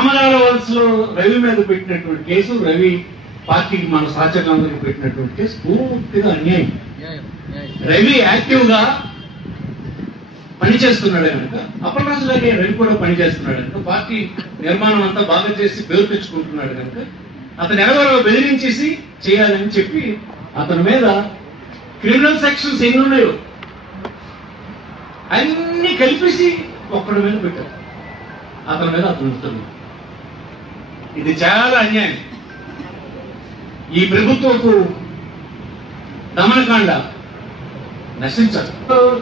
ఆమదాల వలసలో రవి మీద పెట్టినటువంటి కేసు, రవి పార్టీకి మన సహచరులందరికీ పెట్టినటువంటి కేసు పూర్తిగా అన్యాయం. రవి యాక్టివ్ గా పనిచేస్తున్నాడు కనుక, అప్పటిరాజులాగే రవి కూడా పనిచేస్తున్నాడు కనుక, పార్టీ నిర్మాణం అంతా బాగా చేసి పేరు తెచ్చుకుంటున్నాడు కనుక అతను ఎవరో బెదిరించేసి చేయాలని చెప్పి అతని మీద క్రిమినల్ సెక్షన్స్ ఎన్ని ఉన్నాయో అన్ని కల్పించి ఒక్కడి మీద పెట్టారు. అతని మీద అతను ఉంటుంది. ఇది చాలా అన్యాయం. ఈ ప్రభుత్వపు దమనకాండ నశించాలి.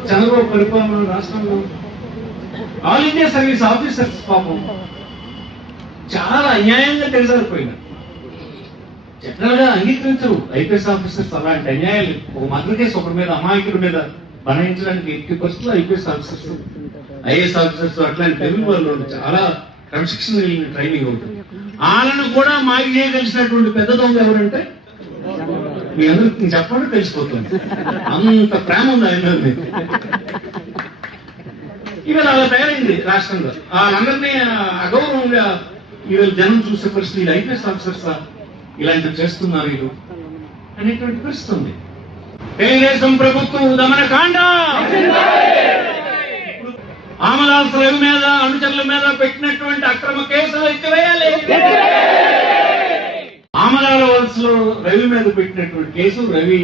చంద్రబాబు పరిపాలన రాష్ట్రంలో ఆల్ ఇండియా సర్వీస్ ఆఫీసర్స్ పాపం చాలా అన్యాయంగా తెలిసారిపోయినారు. జనరల్ గా అంగీకరించరు ఐపీఎస్ ఆఫీసర్స్ అలాంటి అన్యాయాలు. ఒక మర్డర్ కేసు ఒకరి మీద, అమాయకుడి మీద బనాయించడానికి 80% ఐపీఎస్ ఆఫీసర్స్, ఐఏఎస్ ఆఫీసర్స్ అట్లాంటి తెలుగు వాళ్ళు చాలా క్రమశిక్షణ కలిగిన ట్రైనింగ్ ఉంటుంది. వాళ్ళను కూడా మాకి చేయగలిసినటువంటి పెద్ద దొంగ ఎవరంటే మీ అందరికి చెప్పండి, తెలిసిపోతుంది. అంత ప్రేమ ఉంది ఆయన మీద. ఇవాళ అలా తయారైంది రాష్ట్రంలో. వాళ్ళందరినీ అగౌరవంగా ఈరోజు జనం చూసే పరిస్థితి, ఐపీఎస్ ఆఫీసర్స్ ఇలాంటివి చేస్తున్నారు వీళ్ళు అనేటువంటి పరిస్థితి ఉంది. తెలుగుదేశం ప్రభుత్వం దమనకాండ, ఆమదాల రవి మీద, అనుచరుల మీద పెట్టినటువంటి అక్రమ కేసులు ఎత్తివేయాలి. ఆమదాల వలసలో రవి మీద పెట్టినటువంటి కేసు, రవి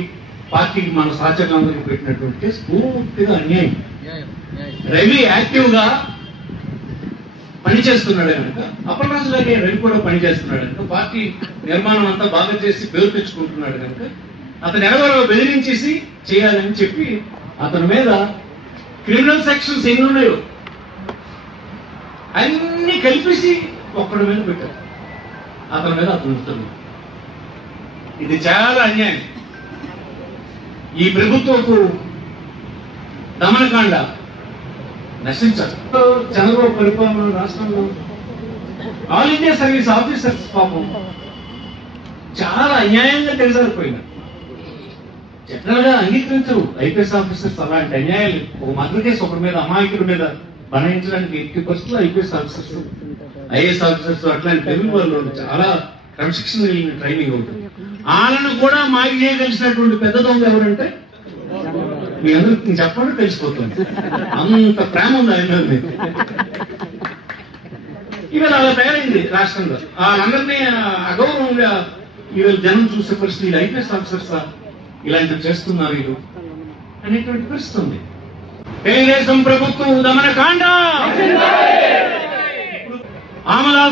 పార్టీకి మన సహచరులందరికీ పెట్టినటువంటి కేసు పూర్తిగా అన్యాయం. రవి యాక్టివ్ గా పనిచేస్తున్నాడు కనుక, అప్పటిరాజులాగే రవి కూడా పనిచేస్తున్నాడు కనుక, పార్టీ నిర్మాణం అంతా బాగా చేసి పేరు తెచ్చుకుంటున్నాడు కనుక అతను ఎవరో బెదిరించేసి చేయాలని చెప్పి అతని మీద క్రిమినల్ సెక్షన్స్ ఎన్ని ఉన్నాయో అన్ని కల్పించి ఒక్కడి మీద పెట్టారు. అతని మీద అతను ఉంటుంది. ఇది చాలా అన్యాయం. ఈ ప్రభుత్వపు దమనకాండ నశించాలి. చంద్రబాబు పరిపాలన రాష్ట్రంలో ఆల్ ఇండియా సర్వీస్ ఆఫీసర్స్ పాపం చాలా అన్యాయంగా తెలిసారిపోయినారు. జనరల్ గా అంగీకరించరు ఐపీఎస్ ఆఫీసర్స్ అలాంటి అన్యాయాలు. ఒక మర్డర్ కేసు ఒకరి మీద, అమాయకుడి మీద బనాయించడానికి 80% ఐపీఎస్ ఆఫీసర్స్, ఐఏఎస్ ఆఫీసర్స్ అట్లాంటి తెలుగు వాళ్ళు చాలా క్రమశిక్షణ కలిగిన ట్రైనింగ్ ఉంటుంది. వాళ్ళను కూడా మాకి చేయగలిసినటువంటి పెద్ద దొంగ ఎవరంటే మీ అందరికి చెప్పండి, తెలిసిపోతుంది. అంత ప్రేమ ఉంది ఆయన మీద. ఇవాళ అలా తయారైంది రాష్ట్రంలో. వాళ్ళందరినీ అగౌరవంగా ఈరోజు జనం చూసే పరిస్థితి, ఐపీఎస్ ఆఫీసర్స్ ఇలాంటివి చేస్తున్నారు వీళ్ళు అనేటువంటి పరిస్థితి ఉంది. తెలుగుదేశం ప్రభుత్వం దమనకాండ, ఆమదాల